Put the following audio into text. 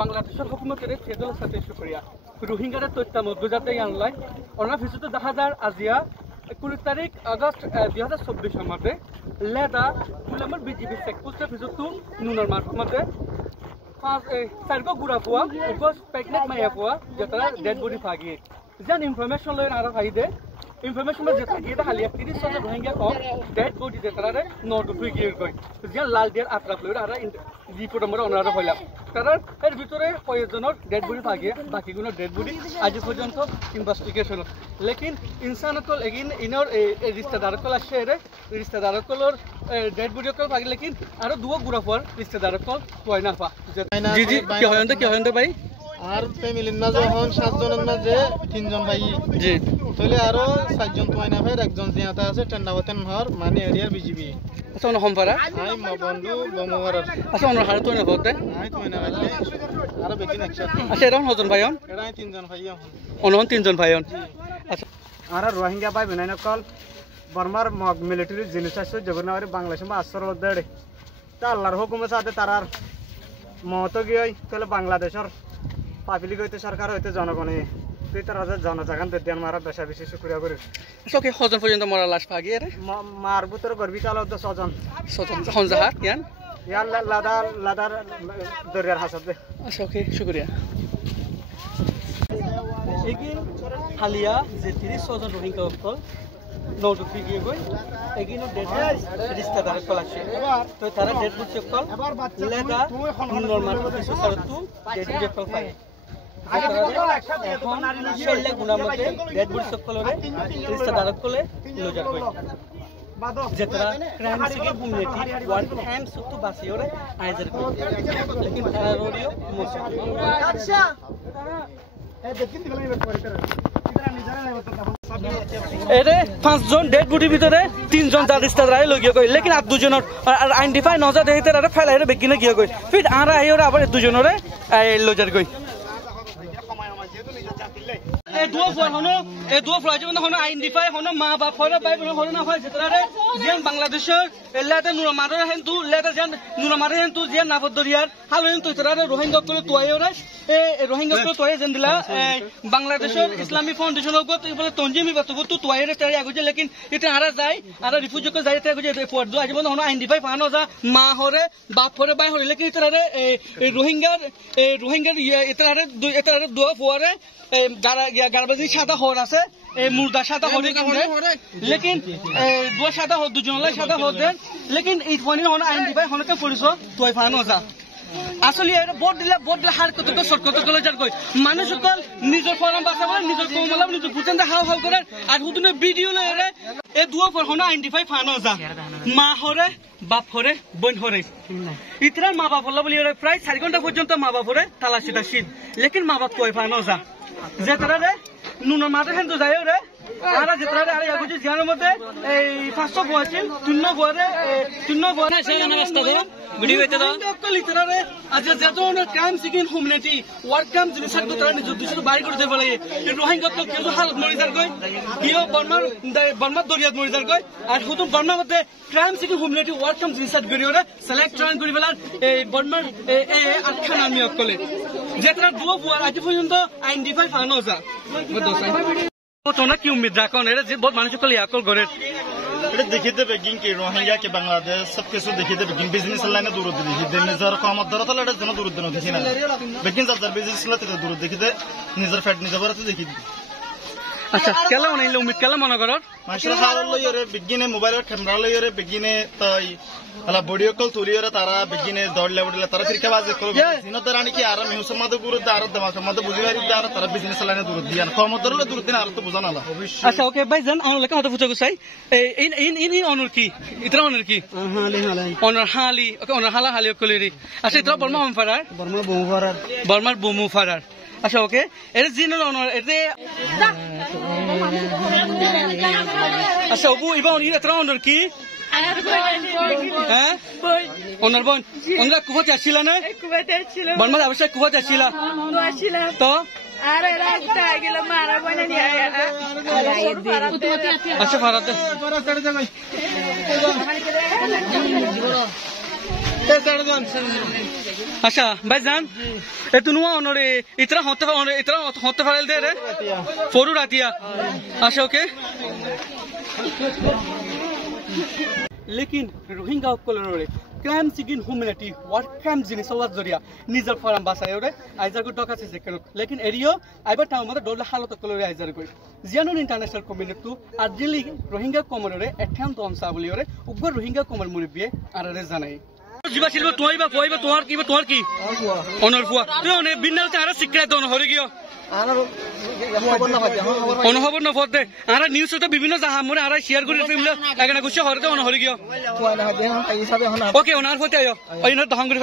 বাংলাদেশের হুকুমতের ফেদল সাথে শুক্রিয়া রোহিঙ্গাদের তথ্য মধ্যজাতে আনলাই অনা ভিসুতে দেখা যায় আজিয়া 21 তারিখ আগস্ট 2024 মধ্যে লেদা তুলামর বিজিবি চেকপোস্টে ভিসুতু নুনার মাধ্যমে চারগো গুড়া পোৱা উপস প্ৰেগনেণ্ট মায়া পোৱা যেতৰা ডেড বডি ফাগি যেন ইনফৰমেশ্যন লৈ আৰু ফাইদে ইনফৰমেশ্যন যেটা গিয়ে হালি 30 জন রোহিঙ্গা কম ডেড বডি যেতৰাৰে নটো ফিগিৰ গৈ যে লাল ডিয়াৰ আত্ৰাপ লৈ আৰু রিপোর্ট আমরা অনারা হইলাম কারণ এর ভিতরে কয়েকজনের ডেড বডি ফাগিয়ে বাকিগুলো ডেড বডি আজ পর্যন্ত ইনভেস্টিগেশন লেকিন ইনসানকল এগিন ইনর রিস্তাদারকল আসছে এর রিস্তাদারকলর ডেড বডি কল ফাগি লেকিন আর দুও গুড়া পর রিস্তাদারকল কয় না পা জি জি কি হয়ন্তে ভাই আর ফ্যামিলির না যখন 7 জনের মাঝে 3 জন ভাই জি তাহলে আরো 4 জন তোয় না ভাই একজন জিয়াতা আছে টেন্ডাবতেন হর মানে এরিয়ার বিজিবি আচ্ছা অন হোমপারা আই মা বন্ধু বমুয়ার আচ্ছা অন হার তোয় না বলতে আই তোয় না ভাই আর বেকিন একসাথে আচ্ছা এরকম হজন ভাইয়ন এরা 3 জন ভাই অন 3 জন ভাইয়ন আচ্ছা আর রোহিঙ্গা ভাই বিনাইন কল বর্মার মিলিটারি জিনিস আছে জগন্নাথ বাংলাদেশ মা আসর দেড়ে তা আল্লাহর হুকুমের সাথে তারার মত গিয়ে তাহলে বাংলাদেশের পাবলিক হইতে সরকার হইতে জনগণে তুই তার জনজাগান দেন মারা বেশা বেশি শুক্রিয়া করি ওকে হজন পর্যন্ত মরা লাশ ফাগি রে মার ভিতরে গর্বি কাল 6 জন হনজাহার ইয়ান ইয়ার লাদার দরিয়ার হাসাব দে আচ্ছা ওকে শুক্রিয়া এগিন হালিয়া যে 30 জন রোহিঙ্গা কল নটো ফিগিয়ে গই এগিনো ডেড রিস্তাদার কল আছে তো তারা ডেড বুঝছে কল লেদা নরমাল কিছু সারতু ডেড বুঝে কল পায় শৈলে গুণামতে ডেড বুঝছে কলরে রিস্তাদার কলে লজার গই যেতরা ক্রাইম সিগে কমিউনিটি ওয়ান টাইম সুতু বাসিওরে আইজার কই লেকিন তারা রোডিও মোসে আচ্ছা এ দেখিন দিলে এরে 5 জন ডেড বডির ভিতরে 3 জন তার রিস্তাদারে লগিয়ে কই লেকিন আর দুজনের আর আইডেন্টিফাই নজা দেইতে আর ফেলাইরে বেগিনে গিয়ে কই ফির আর আইরে আবার দুজনরে লজার কই এ দুও ফর হনো এ দুও ফর যেমন হনো আইডেন্টিফাই হনো মা বাপ হনো ভাই বোন হনো না হয় যেতরারে যেন বাংলাদেশের এলাতে নুরা মারে হেন তু লেতে যেন নুরা মারে হেন তু যেন নাফদ দরিয়ার হালেন তু যেতরারে রোহিঙ্গা করে তোয়রে এ রোহিঙ্গা করে তোয়ে যেন দিলা বাংলাদেশের ইসলামী ফাউন্ডেশন গত বলে তঞ্জিমি বাতগো তু তোয়রে তাই আগজে লেকিন এতে আরা যায় আর রিফিউজি কো যায় তাই আগজে পড়দো আজ বন্ধ হনো আইডেন্টিফাই পানো যা মা হরে বাপ হরে ভাই হরে লেকিন এতরারে রোহিঙ্গার এতরারে দুয়া ফুয়ারে গারবাজি সাদা হর আছে মুর্দা সাদা হরে লেকিন দুয়া সাদা হর দুজনলে সাদা হর দেন লেকিন এই ফোনে হন আইডেন্টিফাই হনকে পরিছো তোই ফানো যা আসলে এর বোর্ড দিলে হার কত শর্ট কত গলে যার কই মানুষ সকল নিজের ফরম বাঁচাবো নিজের কমলা নিজের বুঝেন হাও হাও করে আর হুদুনে ভিডিও লয়ে এ দুয়া ফর হন আইডেন্টিফাই ফানো যা মা হরে বাপ হরে বোন হরে ইতরা মা বাপ হল্লা বলি প্রায় 4 ঘন্টা পর্যন্ত মা বাপ হরে তালাশি তাসিন লেকিন মা বাপ কই ফানো যা যে তারা রে নুন মাঝে হেন তো যায় রে আর যেতরারে আর ইয়াগুজি জিয়ানোর মধ্যে এই 500 বয়াছিল 300 বয়ারে 300 বয়ারে সেই রাস্তা ধরো ভিডিও হইতে দাও অকল ইতরারে আজ যেজন ক্রাইম সিকিং কমিউনিটি ওয়ার্ক কাম জিনিস থাকতো তারা নিজে দুশো বাড়ি করতে বলে এই রোহিঙ্গা তো কেউ হালত মরি যার কই কিও বর্মার দরিয়াত মরি যার কই আর শুধু বর্মার মধ্যে ক্রাইম সিকিং কমিউনিটি ওয়ার্ক কাম জিনিস গড়িওরে সিলেক্ট জয়েন করি বেলার এই বর্মার এই আটখান আমি অকলে যেতরা দুও বুয়ার আজ পর্যন্ত আইডেন্টিফাই ফানো যা তোমরা কি উম্मीद রাখো এরা যে বহুত মানুষ কল ইয়াকল করে এটা দেখিয়ে দেবে কি রোহিঙ্গা কি বাংলাদেশ সব কিছু দেখিয়ে দেবে বিজনেস লাইনে দূর দেখিয়ে দেবে নিজের কমত ধরা তাহলে এটা যেন দূর দেন দেখি না বেকিন যার বিজনেস লাইনে দূর দেখিয়ে দে নিজের ফ্যাট নিজে বড় দেখিয়ে দিবে আচ্ছা কেলা মনে উম্मीद কেলা মনে করো মানুষের হাল লইরে বিগিনে মোবাইলের ক্যামেরা লইরে বিগিনে তাই আলা ভিডিও কল তুলিরে তারা বিগিনে দৌড়লে বড়লে তারা ফিরকে বাজে করবে সিনতে রানী কি আর মেহুস মদ গুরু দার দমা মদ বুঝি হারি দার তারা বিজনেস লাইনে দূর দিয়ান কম দরলে দূর দিন আর তো বুঝান আলা আচ্ছা ওকে ভাইজান আমার লেখা হতে বুঝাগো চাই এই অনর কি ইতরা অনর কি অনর হালি ওকে অনর হালা হালি কলিরি আচ্ছা ইতরা বর্মা ফারার বর্মার বুমু ফারার আচ্ছা ওকে এর জিন অনর এতে আচ্ছা ওবু ইবা অনর ইতরা অনর কি হ্যাঁ অনর বোন অনরা কুফতে আসছিল না কুফতে আসছিল বর্মার অবশ্যই কুফতে আসছিল তো আর রাস্তা গেল মারা বনে নিয়ে আচ্ছা ফারাতে আচ্ছা ভাই জান এ তুনু অনরে ইতরা হতে ফাইল দে রে ফরু রাতিয়া আচ্ছা ওকে लेकिन रोहिंगा कलर क्राइम सिगिन ह्यूमैनिटी व्हाट क्राइम जिनिस वाला जरिया निजर फाराम बासायो रे आइजार को टका से सेकेंड लेकिन एरियो आइबा टाउ मत डोला हालत कलर आइजार को जियानो इंटरनेशनल कम्युनिटी टू आजली रोहिंगा कमर रे एथाम तो हमसा बोलियो रे उग्र रोहिंगा कमर मुरबिए आरे जानाई जिबा सिलबो तोइबा कोइबा तोर की अनर फुआ तो ने बिनल तारा सिक्रेट दन हरि गियो অনহবর না ফতে আরা নিউজ তো বিভিন্ন জাহা মনে আরা শেয়ার করে ফিল্ম এখানে গুছে হরতে অনহরি গিয়ে ওকে ওনার ফতে আয়ো ওইনা দহং করে